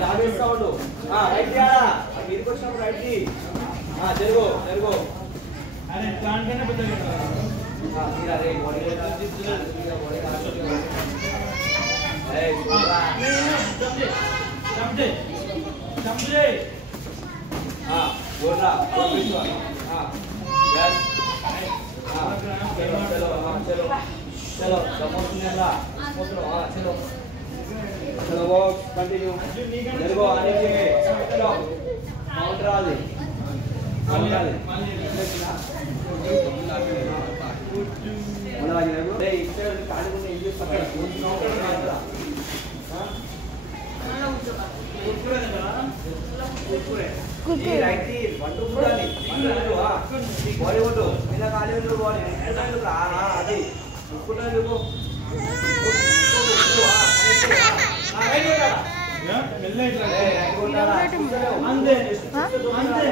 జాబేస్తా ఉండు రైట్ చేయాలా మీరుకి వచ్చినప్పుడు రైట్ కి జరుగు జరుగు అరే ప్లాన్ కన్నా పెద్దగా మీరా రే బాడీ ఏయ్ समझे समझे हां बोल रहा हां यस हां चलो चलो हां चलो चलो समोसा ना हां चलो चलो वो कंटिन्यू मेरे को आने के चलो काउंटर आ ले काउंटर आ ले मला लगे रे ए इधर काढ को नहीं ये पकड़ काउंटर हां कुरकुरे राइट ही वंडू पुरानी वंडू हां बॉडी वंडू मेरा काले वंडू बॉडी हां అది కుక్కుటా లుకో हां రైట్ కొట్టా యా మెల్ల ఇట్లా రైట్ కొట్టాలా అంతే అంతే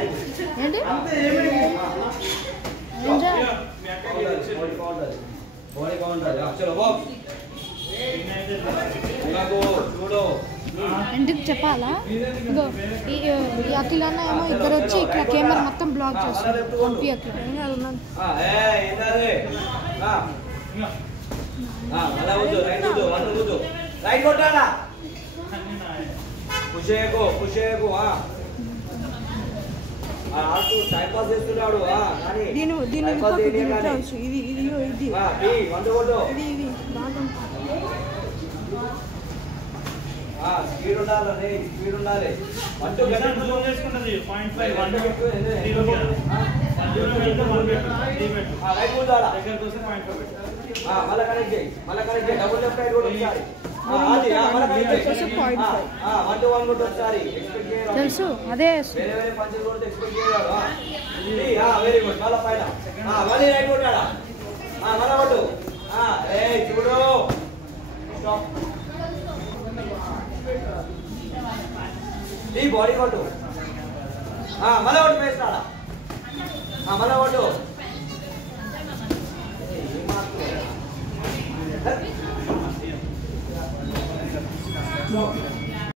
ఏంటి అంతే ఏమని ఎంజా बॉडी काउंटर चलो बॉक्स ఇలాగో చూడు ఎందుకు చెప్పాలా ఇగో ఈ అఖిలన్న ఏమో ఇద్దరు వచ్చి ఇట్లా కెమెరా మొత్తం బ్లాక్ చేస్తారు పంపి అక్కడ రైట్ కొట్టాలా కుషేకు కుషేకు టైం పాస్ చేస్తున్నాడు దీని ఇది ఇది ఇది వంట కొట్టు ఇది బాగా స్పీడ్ ఉండాలి రే స్పీడ్ ఉండాలి వంట గంట జూమ్ చేసుకుంటది 0.5 వంట పెట్టు 0 రైట్ కొట్టాలా దగ్గర కోసం 0.5 పెట్టు మళ్ళా కనెక్ట్ చేయి డబుల్ లెఫ్ట్ రైట్ కొట్టు ఒకసారి అది మళ్ళా కనెక్ట్ చేయి 1 to 1 కొట్టు ఒకసారి ఎక్స్పెక్ట్ చేయరా తెలుసు అదే వేరే వేరే పంచెస్ కొడితే ఎక్స్పెక్ట్ చేయరాడు వెరీ గుడ్ మళ్ళా పైన మళ్ళీ రైట్ కొట్టాడా మళ్ళా కొట్టు ఏయ్ చూడు స్టాప్ ఈ బాడీ కొట్టు మళ్ళా కొట్టు వేస్తాడా మళ్ళా కొట్టు